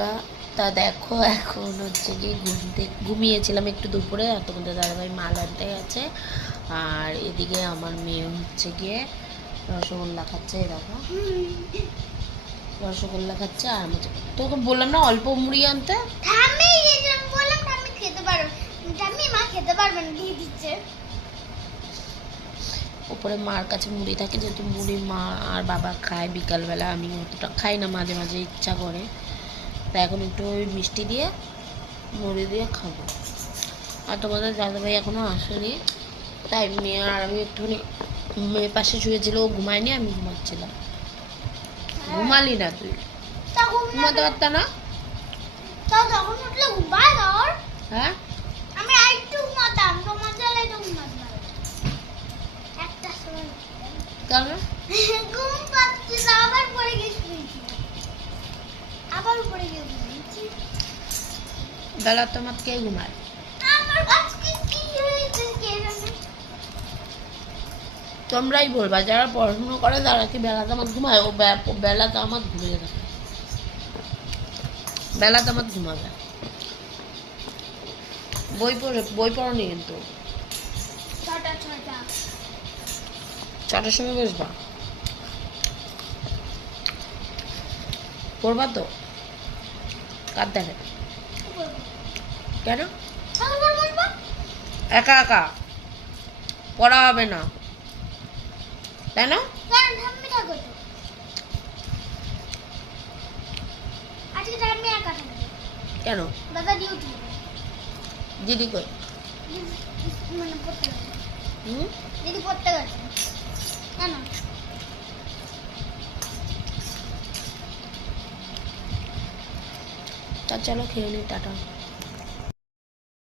বন্ধুরা, তা দেখো এখন হচ্ছে গিয়ে ঘুমিয়েছিলাম একটু দুপুরে, আর তোমাদের দাদাভাই মাল আনতে গেছে। আর এদিকে আমার মেয়ে হচ্ছে গিয়ে রসগোল্লা খাচ্ছে। দেখো রসগোল্লা খাচ্ছে। আর তোকে বললাম না অল্প মুড়ি আনতে। উপরে মার কাছে মুড়ি থাকে, যেহেতু মুড়ি মা আর বাবা খায় বিকালবেলা, আমি অতটা খাই না, মাঝে মাঝে ইচ্ছা করে। তাই এখন একটু ওই মিষ্টি দিয়ে মুড়ি দিয়ে খাবো। আর তোমাদের দাদাভাই এখনও আসেনি, তাই মেয়ে আর আমি একটুখানি মেয়ের পাশে শুয়েছিল, ও ঘুমায়নি, আমি ঘুমাচ্ছিলাম। ঘুমালি না তুই? ঘুমাতে পারত না? হ্যাঁ আমি আরেকটু ঘুমাতাম, তোমার জ্বালায় তো ঘুমাতাম একটা সময়। কেন? ঘুম পাচ্ছিল, আবার পড়ে গেছি, আবার পড়ে গেছি। বেলা তোমার কে ঘুমায়? আমার আজকে কি হয়েছে কে জানে। তোমরাই বলবা, যারা পড়াশুনো করে তারা কি বেলাতে আমার ঘুমায়? ও বেলাতে আমার ঘুমিয়ে থাকে, বেলাতে আমার ঘুমাবে। বই পড়নি কিন্তু? 6টার সময় বসবা? পড়বা তো? কার দেখে? কেন? একা একা পড়া হবে না, তাই না? কেন? দাদা ডিউটি, দিদি কই? মানে পড়তে গেছে। হুম, দিদি পড়তে গেছে কেন? তা চলো খেয়ে নি, টাটা।